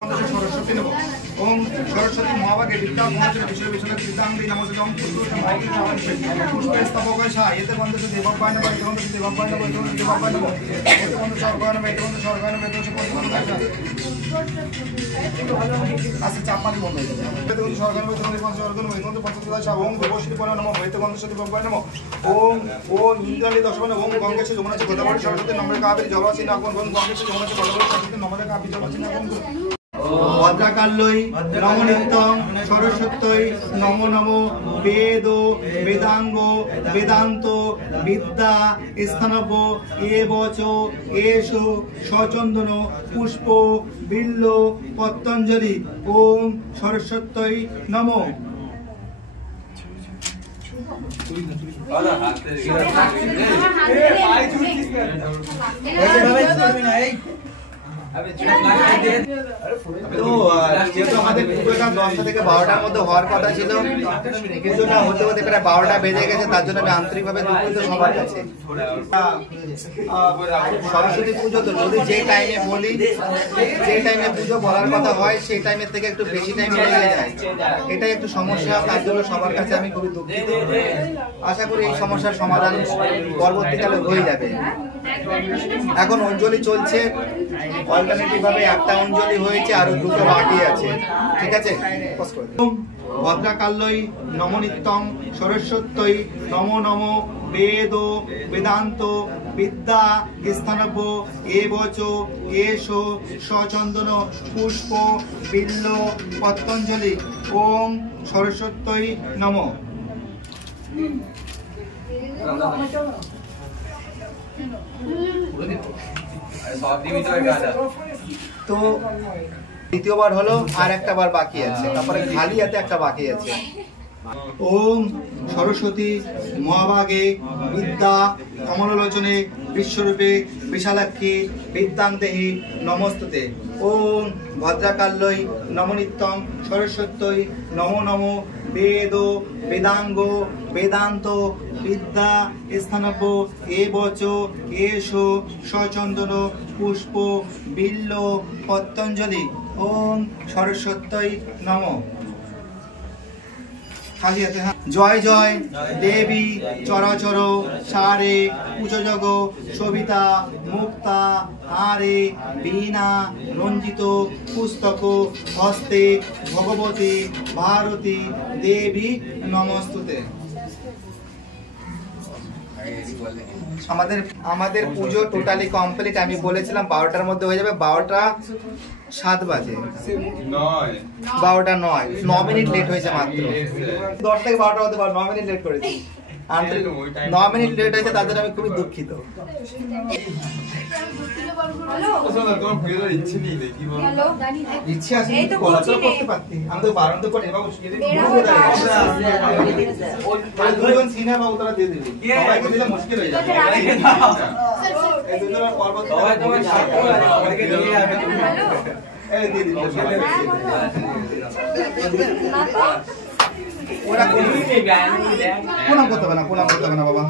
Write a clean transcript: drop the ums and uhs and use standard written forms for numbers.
सरस्वती नमो ओम सरस्वती महाभागे विद्या महाचर विषय विषय सिद्धांगी नमोस्तुते ओम पुष्पे स्तवकशा एते वंदते देवपाय नमः एते वंदते देवपाय नमः एते वंदते देवपाय नमः एते वंदते सर्वाय नमः एते वंदते सर्वाय नमः एते वंदते আচ্ছা চাপানি বন্ধ হয়ে যাবে এতে वंदते सर्वाय नमः एते वंदते सर्वाय नमः एते वंदते পঞ্চদশা ওম দেবশ্রী পরম নমঃ এতে वंदते সতী ভগবান নমঃ ওম ওম ইন্দ্রাণী দশমন ওম গঙ্গেশ যমুনাচে গোদাবরী সরস্বতী নমরে কাবেরী জলরাশি নাগন ওম গঙ্গেশ যমুনাচে গোদাবরী সরস্বতী নমরে কাবেরী জলরাশি নাগন ভদ্রাকাল্যই নমনিত্যং সরস্বত্যই নমো নমো বেদ বেদাঙ্গ বেদান্ত বিদ্যা স্থানব্য এবচ এষু সচন্দন পুষ্প বিল্ল পতঞ্জলি ওম সরস্বত্যই নমো। তো যেহেতু আমাদের পুজোটা 10টা থেকে 12টার মধ্যে হওয়ার কথা ছিল, কিন্তু না হতে হতে প্রায় 12টা বেজে গেছে, তার জন্য আমি আন্তরিকভাবে দুঃখিত সবার কাছে। সরস্বতী পুজো তো যদি যে টাইমে বলি, যে টাইমে পুজো বলার কথা হয় সেই টাইমের থেকে একটু বেশি টাইম লেগে যায়, এটাই একটু সমস্যা। তার জন্য সবার কাছে আমি খুবই দুঃখিত। আশা করি এই সমস্যার সমাধান পরবর্তীকালে হয়ে যাবে। এখন অঞ্জলি চলছে, অল্টারনেটিভ ভাবে একটা অঞ্জলি হয়েছে, আরো দুটো বাকি আছে, ঠিক আছে। ভদ্রাকাল্যই নমনিত্যং সরস্বত্যই নমো নমো বেদ বেদান্ত বিদ্যা স্থানব্য এবচ এষু সচন্দন পুষ্প বিল্ল পতঞ্জলি ওম সরস্বত্যই নমঃ। তো দ্বিতীয়বার হলো, আর একটা বার বাকি আছে, তারপরে খালি হাতে একটা বাকি আছে। ওম সরস্বতী মহাভাগে বিদ্যা কমললোচনে বিশ্বরূপে বিশালাক্ষী বিদ্যান্তেহি নমস্তুতে ওম ভদ্রাকাল্যই নমনিত্যং সরস্বত্যই নমো নমো বেদ বেদাঙ্গ বেদান্ত বিদ্যা স্থানব্য এবচ এষু সচন্দন পুষ্প বিল্ল পতঞ্জলি ওম সরস্বত্যই নমঃ। জয় জয় দেবী চরাচর সারে কুচজগ সবিতা মুক্তা হারে বীণা রঞ্জিত পুস্তক হস্তে ভগবতী ভারতী দেবী নমস্তুতে। আমাদের পুজো টোটালি কমপ্লিট। আমি বলেছিলাম 12টার মধ্যে হয়ে যাবে, 12টা 7 বাজে, 12টা 9 মিনিট লেট হয়েছে মাত্র। 10 থেকে 12টা হতে 9 মিনিট লেট করেছি, 9 মিনিট লেট হয়েছে, তাদের আমি খুবই দুঃখিত। ইচ্ছে আছে করতে পারতি, আমি তো বারণ তো করে দুজন সিনেমা ওরা দিয়ে দিবি, সবাইকে দিলে মুশকিল হয়ে যাবে। প্রণাম করতে হবে না, প্রণাম করতে হবে না বাবা।